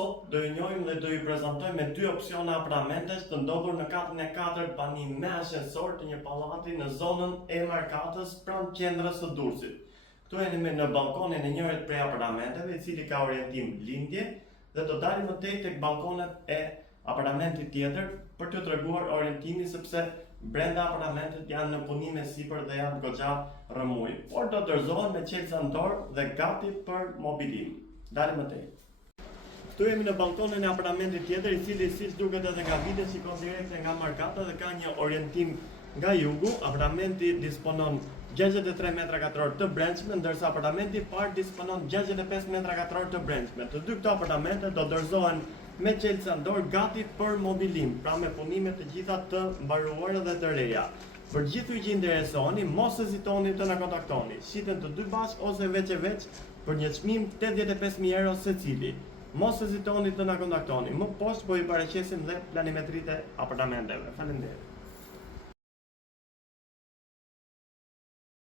Sot do i njohim dhe do i prezantojmë me dy opsione apartamentesh të ndodhur në katën e 4 bani me ashensor të një pallati në zonën e Markatës pranë qendrës së Durrësit. Këtu jemi në balkonin e njërit prej apartamenteve, i cili ka orientim lindje, dhe do dalim më tej tek balkonet e apartamentit tjetër për t'ju treguar orientimin, sepse brenda apartamentet janë në punime sipër dhe janë goxha rrëmuj, por do dorëzohen me qelsa në dorë dhe gati për mobilim. Dalim më tej. Këtu jemi në balkonin e apartamentit tjetër, i cili siç duket edhe nga videu shikon direkte nga Markata dhe ka një orientim nga jugu. Apartamenti disponon 63 metra katror të brendshme, ndërsa apartamenti i parë disponon 65 metra katror të brendshme. Të dy këto apartamente do dorëzohen me qelsa në dorë gati për mobilim, pra me punime të gjitha të mbaruara dhe të reja. Për gjithë që interesoni, mos hezitoni të na kontaktoni. Shiten të dy bashkë ose veç e veç për një çmim 85.000 euro secili. Mos hezitoni të na kontaktoni. Më poshtë po i paraqesim dhe planimetritë e apartamenteve. Faleminderit.